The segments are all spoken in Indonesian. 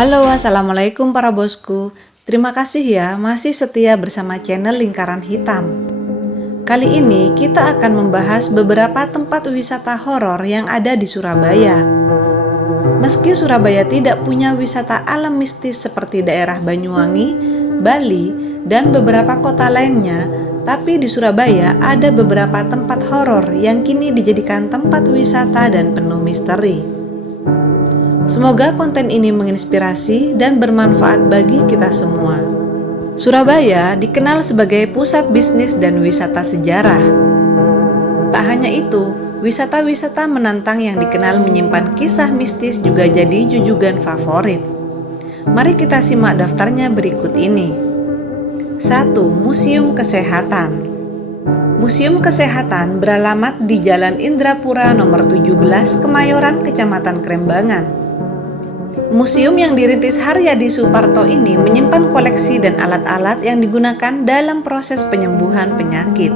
Halo, assalamualaikum para bosku. Terima kasih ya masih setia bersama channel Lingkaran Hitam. Kali ini kita akan membahas beberapa tempat wisata horor yang ada di Surabaya. Meski Surabaya tidak punya wisata alam mistis seperti daerah Banyuwangi, Bali, dan beberapa kota lainnya, tapi di Surabaya ada beberapa tempat horor yang kini dijadikan tempat wisata dan penuh misteri. Semoga konten ini menginspirasi dan bermanfaat bagi kita semua. Surabaya dikenal sebagai pusat bisnis dan wisata sejarah. Tak hanya itu, wisata-wisata menantang yang dikenal menyimpan kisah mistis juga jadi jujugan favorit. Mari kita simak daftarnya berikut ini. 1. Museum Kesehatan. Museum Kesehatan beralamat di Jalan Indrapura nomor 17, Kemayoran, Kecamatan Krembangan. Museum yang dirintis Haryadi Suparto ini menyimpan koleksi dan alat-alat yang digunakan dalam proses penyembuhan penyakit.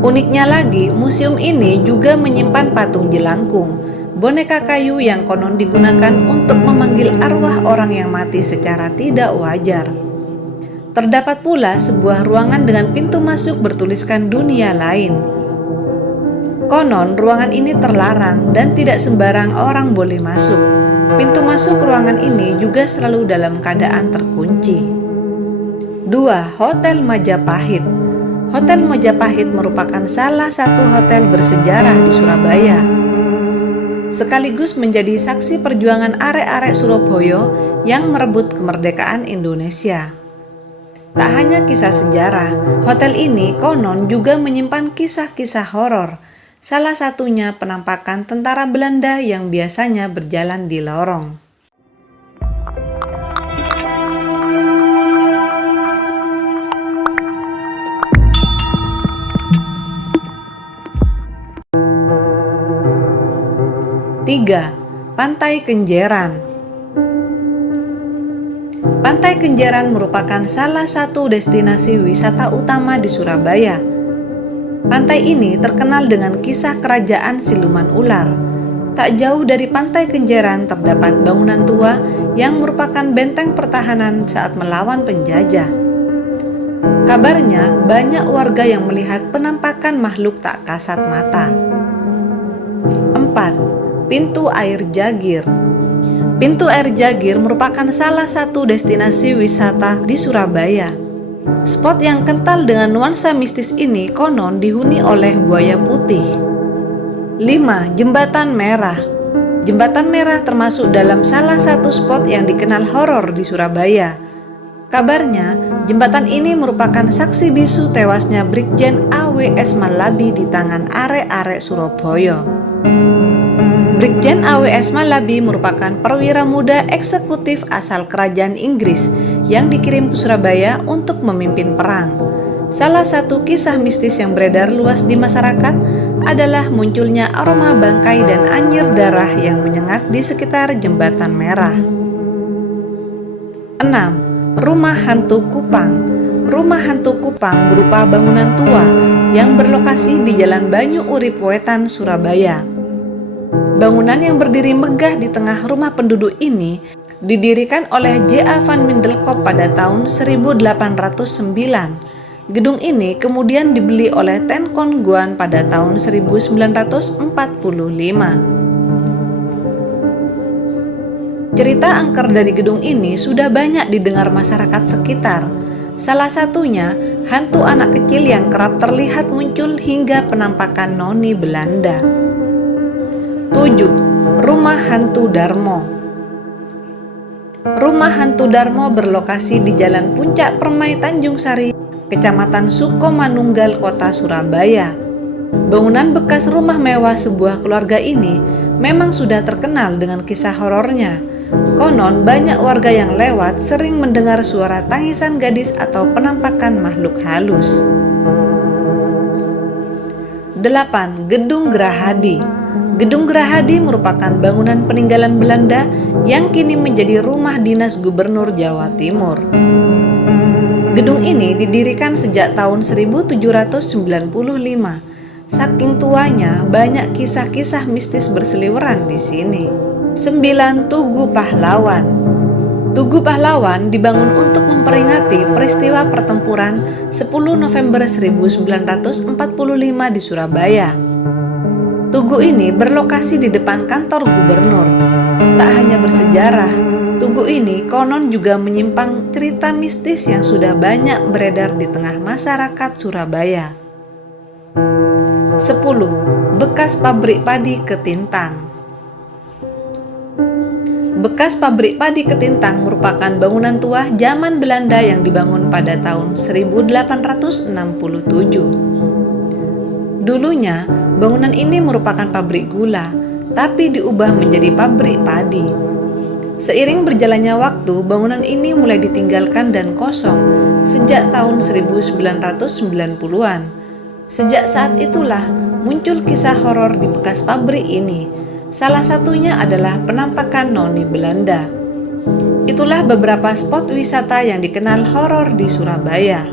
Uniknya lagi, museum ini juga menyimpan patung jelangkung, boneka kayu yang konon digunakan untuk memanggil arwah orang yang mati secara tidak wajar. Terdapat pula sebuah ruangan dengan pintu masuk bertuliskan dunia lain. Konon ruangan ini terlarang dan tidak sembarang orang boleh masuk. Pintu masuk ruangan ini juga selalu dalam keadaan terkunci. 2. Hotel Majapahit. Hotel Majapahit merupakan salah satu hotel bersejarah di Surabaya. Sekaligus menjadi saksi perjuangan arek-arek Surabaya yang merebut kemerdekaan Indonesia. Tak hanya kisah sejarah, hotel ini konon juga menyimpan kisah-kisah horor. Salah satunya penampakan tentara Belanda yang biasanya berjalan di lorong. Tiga, Pantai Kenjeran. Pantai Kenjeran merupakan salah satu destinasi wisata utama di Surabaya. Pantai ini terkenal dengan kisah kerajaan siluman ular. Tak jauh dari Pantai Kenjeran terdapat bangunan tua yang merupakan benteng pertahanan saat melawan penjajah. Kabarnya banyak warga yang melihat penampakan makhluk tak kasat mata. 4. Pintu Air Jagir. Pintu Air Jagir merupakan salah satu destinasi wisata di Surabaya. Spot yang kental dengan nuansa mistis ini konon dihuni oleh buaya putih. 5. Jembatan Merah. Jembatan Merah termasuk dalam salah satu spot yang dikenal horor di Surabaya. Kabarnya, jembatan ini merupakan saksi bisu tewasnya Brigjen A.W.S. Malabi di tangan arek-arek Surabaya. Brigjen A.W.S. Malabi merupakan perwira muda eksekutif asal kerajaan Inggris yang dikirim ke Surabaya untuk memimpin perang. Salah satu kisah mistis yang beredar luas di masyarakat adalah munculnya aroma bangkai dan anjir darah yang menyengat di sekitar Jembatan Merah. 6. Rumah Hantu Kupang. Rumah Hantu Kupang berupa bangunan tua yang berlokasi di Jalan Banyu Urip Wetan, Surabaya. Bangunan yang berdiri megah di tengah rumah penduduk ini didirikan oleh J.A. van Mindelkop pada tahun 1809. Gedung ini kemudian dibeli oleh Ten Kon Guan pada tahun 1945. Cerita angker dari gedung ini sudah banyak didengar masyarakat sekitar. Salah satunya hantu anak kecil yang kerap terlihat muncul hingga penampakan noni Belanda. 7. Rumah Hantu Darmo. Rumah Hantu Darmo berlokasi di Jalan Puncak Permai Tanjung Sari, Kecamatan Sukomanunggal, Kota Surabaya. Bangunan bekas rumah mewah sebuah keluarga ini memang sudah terkenal dengan kisah horornya. Konon banyak warga yang lewat sering mendengar suara tangisan gadis atau penampakan makhluk halus. 8. Gedung Gerahadi. Gedung Gerahadi merupakan bangunan peninggalan Belanda yang kini menjadi rumah dinas Gubernur Jawa Timur. Gedung ini didirikan sejak tahun 1795. Saking tuanya, banyak kisah-kisah mistis berseliweran di sini. 9. Tugu Pahlawan. Tugu Pahlawan dibangun untuk memperingati peristiwa pertempuran 10 November 1945 di Surabaya. Tugu ini berlokasi di depan kantor gubernur. Tak hanya bersejarah, tugu ini konon juga menyimpan cerita mistis yang sudah banyak beredar di tengah masyarakat Surabaya. 10. Bekas pabrik padi Ketintang. Bekas pabrik padi Ketintang merupakan bangunan tua zaman Belanda yang dibangun pada tahun 1867. Dulunya, bangunan ini merupakan pabrik gula, tapi diubah menjadi pabrik padi. Seiring berjalannya waktu, bangunan ini mulai ditinggalkan dan kosong sejak tahun 1990-an. Sejak saat itulah muncul kisah horor di bekas pabrik ini. Salah satunya adalah penampakan noni Belanda. Itulah beberapa spot wisata yang dikenal horor di Surabaya.